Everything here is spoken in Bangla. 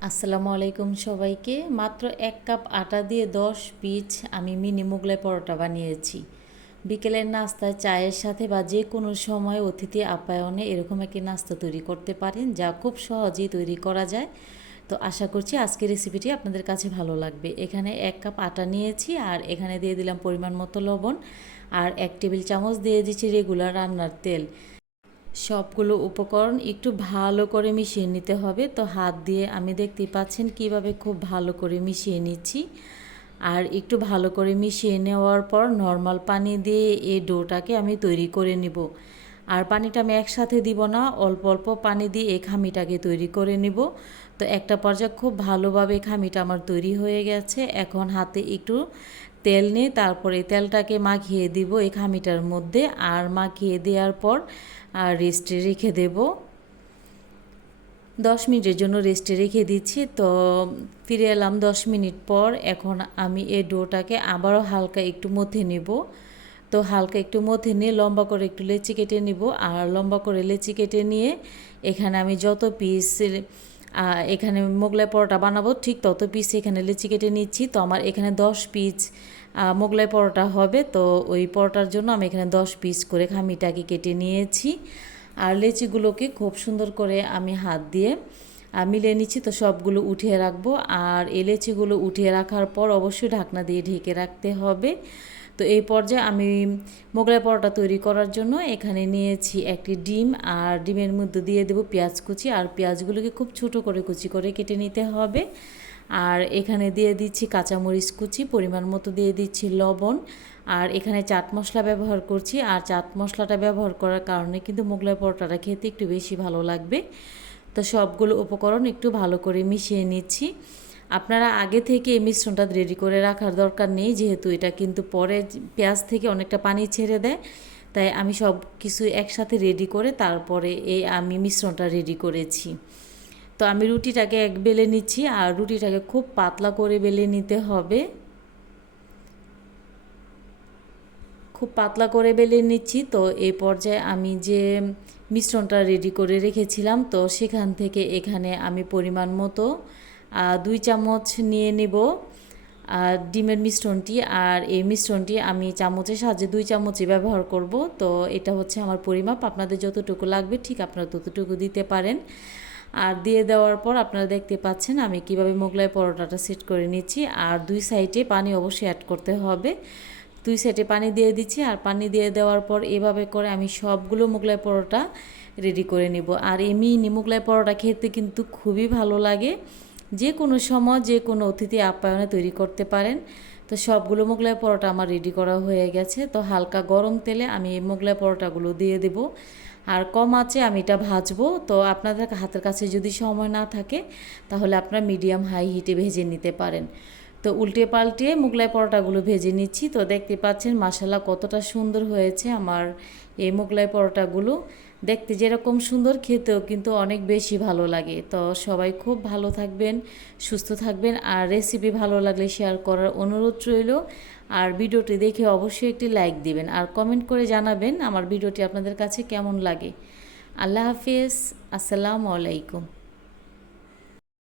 আসসালামু আলাইকুম সবাইকে। মাত্র এক কাপ আটা দিয়ে দশ পিচ আমি মিনি মোগলাই পরোটা বানিয়েছি। বিকেলের নাস্তায় চায়ের সাথে বা যে কোনো সময় অতিথি আপ্যায়নে এরকম একটি নাস্তা তৈরি করতে পারেন, যা খুব সহজেই তৈরি করা যায়। তো আশা করছি আজকের রেসিপিটি আপনাদের কাছে ভালো লাগবে। এখানে এক কাপ আটা নিয়েছি আর এখানে দিয়ে দিলাম পরিমাণ মতো লবণ আর এক টেবিল চামচ দিয়ে দিচ্ছি রেগুলার রান্নার তেল। সবগুলো উপকরণ একটু ভালো করে মিশিয়ে নিতে হবে। তো হাত দিয়ে আমি দেখতে পাচ্ছেন কীভাবে খুব ভালো করে মিশিয়ে নিচ্ছি। আর একটু ভালো করে মিশিয়ে নেওয়ার পর নর্মাল পানি দিয়ে এই ডোটাকে আমি তৈরি করে নিব। আর পানিটা আমি একসাথে দিব না, অল্প অল্প পানি দিয়ে এই খামিটাকে তৈরি করে নিব। তো একটা পর্যায়ে খুব ভালোভাবে খামিটা আমার তৈরি হয়ে গেছে। এখন হাতে একটু তেল নিয়ে তারপরে তেলটাকে মাখিয়ে দিব এই খামিটার মধ্যে আর মাখিয়ে দেওয়ার পর আর রেস্টে রেখে দেব। দশ মিনিটের জন্য রেস্টে রেখে দিচ্ছি। তো ফিরে এলাম দশ মিনিট পর। এখন আমি এই ডোটাকে আবারও হালকা একটু মথে নেব। তো হালকা একটু মধ্যে নিয়ে লম্বা করে একটু লেচি কেটে নিব। আর লম্বা করে লেচি কেটে নিয়ে এখানে আমি যত পিস এখানে মোগলাই পরোটা বানাবো, ঠিক তত পিস এখানে লেচি কেটে নিচ্ছি। তো আমার এখানে দশ পিস মোগলাই পরোটা হবে। তো ওই পরোটার জন্য আমি এখানে দশ পিস করে খামিটাকে কেটে নিয়েছি। আর লেচিগুলোকে খুব সুন্দর করে আমি হাত দিয়ে মিলে নিচ্ছি। তো সবগুলো উঠিয়ে রাখব। আর এই লেচিগুলো উঠিয়ে রাখার পর অবশ্যই ঢাকনা দিয়ে ঢেকে রাখতে হবে। তো এই পর্যায়ে আমি মোগলাই পরোটা তৈরি করার জন্য এখানে নিয়েছি একটি ডিম আর ডিমের মধ্যে দিয়ে দেবো পেঁয়াজ কুচি। আর পেঁয়াজগুলোকে খুব ছোট করে কুচি করে কেটে নিতে হবে। আর এখানে দিয়ে দিচ্ছি কাঁচামরিচ কুচি, পরিমাণ মতো দিয়ে দিচ্ছি লবণ। আর এখানে চাট মশলা ব্যবহার করছি। আর চাট মশলাটা ব্যবহার করার কারণে কিন্তু মোগলাই পরোটাটা খেতে একটু বেশি ভালো লাগবে। তো সবগুলো উপকরণ একটু ভালো করে মিশিয়ে নিচ্ছি। আপনারা আগে থেকে এই মিশ্রণটা রেডি করে রাখার দরকার নেই, যেহেতু এটা কিন্তু পরে পেঁয়াজ থেকে অনেকটা পানি ছেড়ে দেয়। তাই আমি সব কিছু একসাথে রেডি করে তারপরে এই আমি মিশ্রণটা রেডি করেছি। তো আমি রুটিটাকে এক বেলে নিচ্ছি, আর রুটিটাকে খুব পাতলা করে বেলে নিতে হবে। খুব পাতলা করে বেলে নিচ্ছি। তো এই পর্যায়ে আমি যে মিশ্রণটা রেডি করে রেখেছিলাম, তো সেখান থেকে এখানে আমি পরিমাণ মতো দুই চামচ নিয়ে নেব ডিমের মিশ্রণটি। আর এই মিশ্রণটি আমি চামচের সাহায্যে দুই চামচই ব্যবহার করব। তো এটা হচ্ছে আমার পরিমাপ। আপনাদের যতটুকু লাগবে ঠিক আপনারা ততটুকু দিতে পারেন। আর দিয়ে দেওয়ার পর আপনারা দেখতে পাচ্ছেন আমি কীভাবে মোগলাই পরোটাটা সেট করে নিচ্ছি। আর দুই সাইডে পানি অবশ্যই অ্যাড করতে হবে। দুই সাইডে পানি দিয়ে দিচ্ছি। আর পানি দিয়ে দেওয়ার পর এভাবে করে আমি সবগুলো মোগলাই পরোটা রেডি করে নিব। আর এমনি মোগলাই পরোটা খেতে কিন্তু খুবই ভালো লাগে। যে কোনো সময় যে কোনো অতিথি আপ্যায়নে তৈরি করতে পারেন। তো সবগুলো মোগলাই পরোটা আমার রেডি করা হয়ে গেছে। তো হালকা গরম তেলে আমি এই মোগলাই পরোটাগুলো দিয়ে দেব। আর কম আছে আমি এটা ভাজবো। তো আপনাদের হাতের কাছে যদি সময় না থাকে, তাহলে আপনারা মিডিয়াম হাই হিটে ভেজে নিতে পারেন। তো উল্টে পাল্টে মোগলাই পরোটাগুলো ভেজে নিচ্ছি। তো দেখতে পাচ্ছেন মশালা কতটা সুন্দর হয়েছে আমার এই মোগলাই পরোটাগুলো দেখতে যেরকম সুন্দর, খেতেও কিন্তু অনেক বেশি ভালো লাগে। তো সবাই খুব ভালো থাকবেন, সুস্থ থাকবেন। আর রেসিপি ভালো লাগলে শেয়ার করার অনুরোধ রইল। আর ভিডিওটি দেখে অবশ্যই একটি লাইক দিবেন। আর কমেন্ট করে জানাবেন আমার ভিডিওটি আপনাদের কাছে কেমন লাগে। আল্লাহ হাফিজ, আসসালামু আলাইকুম।